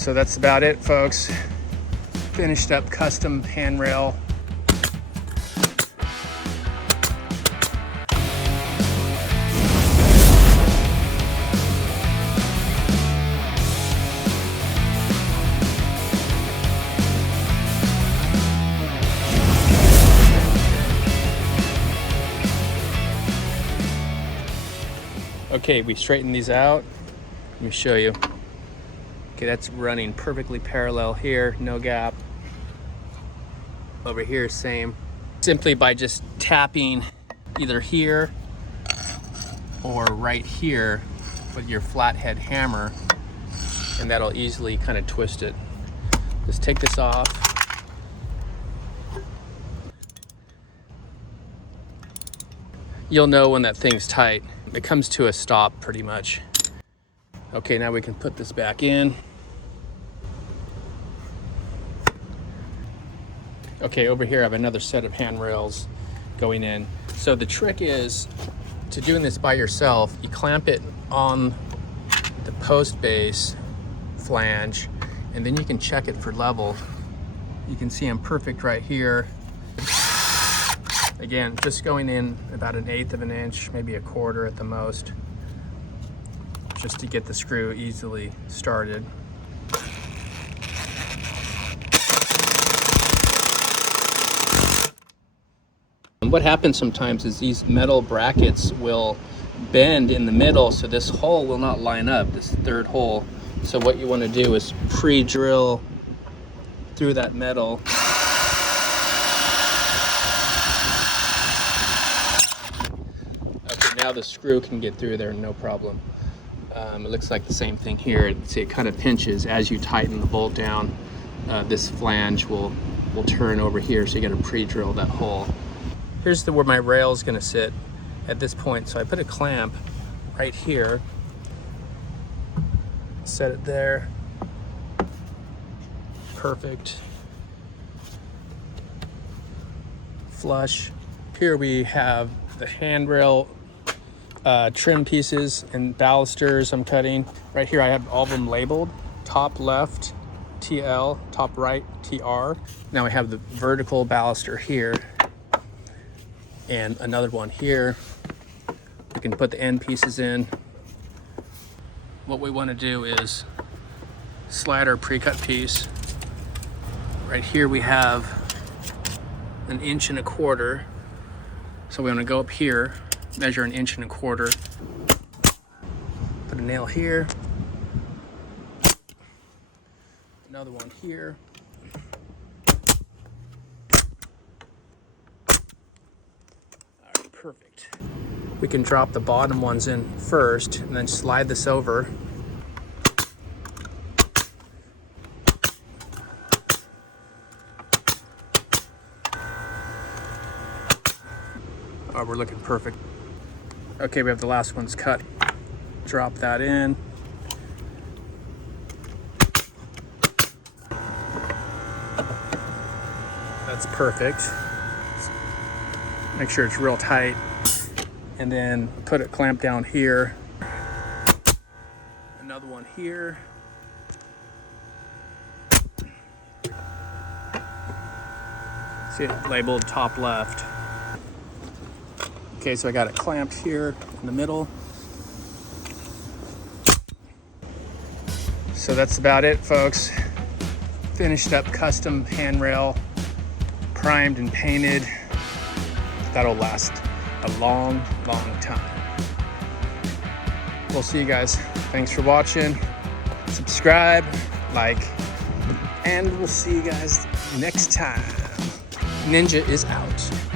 So that's about it, folks. Finished up custom handrail. Okay, we straighten these out. Let me show you. Okay, that's running perfectly parallel here, no gap. Over here, same. Simply by just tapping either here or right here with your flathead hammer, and that'll easily kind of twist it. Just take this off. You'll know when that thing's tight. It comes to a stop pretty much. Okay, now we can put this back in. Okay, over here I have another set of handrails going in. So the trick is to doing this by yourself. You clamp it on the post base flange, and then you can check it for level. You can see I'm perfect right here. Again, just going in about 1/8 of an inch, maybe 1/4 at the most, just to get the screw easily started. And what happens sometimes is these metal brackets will bend in the middle, so this hole will not line up, this third hole. So what you want to do is pre-drill through that metal. Okay, now the screw can get through there, no problem. It looks like the same thing here. See, it kind of pinches as you tighten the bolt down. This flange will turn over here, so you got to pre-drill that hole. Here's where my rail is going to sit at this point. So I put a clamp right here, set it there, perfect, flush. Here we have the handrail trim pieces and balusters I'm cutting. Right here I have all of them labeled. Top left TL, top right TR. Now I have the vertical baluster here and another one here. We can put the end pieces in. What we want to do is slide our pre-cut piece. Right here we have 1 1/4 inches. So we want to go up here, measure 1 1/4 inches. Put a nail here. Another one here. All right, perfect. We can drop the bottom ones in first and then slide this over. Oh, we're looking perfect. Okay, we have the last ones cut. Drop that in. That's perfect. Make sure it's real tight. And then put it clamp down here. Another one here. See it labeled top left. Okay, so I got it clamped here in the middle. So that's about it, folks. Finished up custom handrail, primed and painted. That'll last a long, long time. We'll see you guys. Thanks for watching. Subscribe, like, and we'll see you guys next time. Ninja is out.